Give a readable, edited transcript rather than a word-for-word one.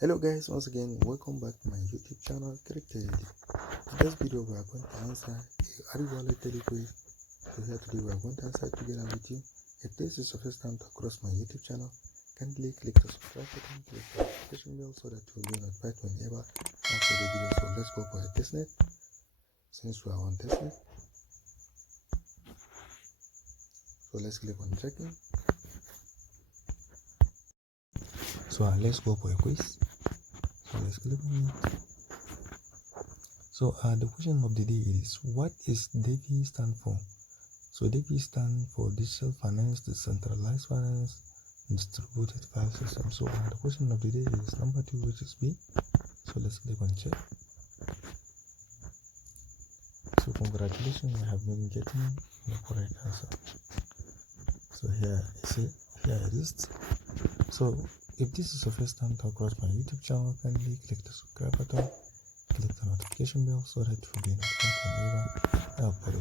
Hello guys, once again welcome back to my YouTube channel Cryptid. In this video we are going to answer a Wallet daily quiz. So here today we are going to answer together with you. If this is your first time to cross my YouTube channel, kindly click the subscribe button, click the notification bell so that you will be notified whenever I upload a video. So let's go for a testnet. Since we are on testnet, so let's click on checking. So let's go for a quiz. So let's click on it. So the question of the day is, what is DeFi stand for? So DeFi stand for Digital Finance, Decentralized Finance, and Distributed File System. So the question of the day is number 2, which is B. So let's click on check. So congratulations, you have been getting the correct answer. So here it is. So if this is your first time to across my YouTube channel, kindly click the subscribe button, click the notification bell so that you will be notified whenever I upload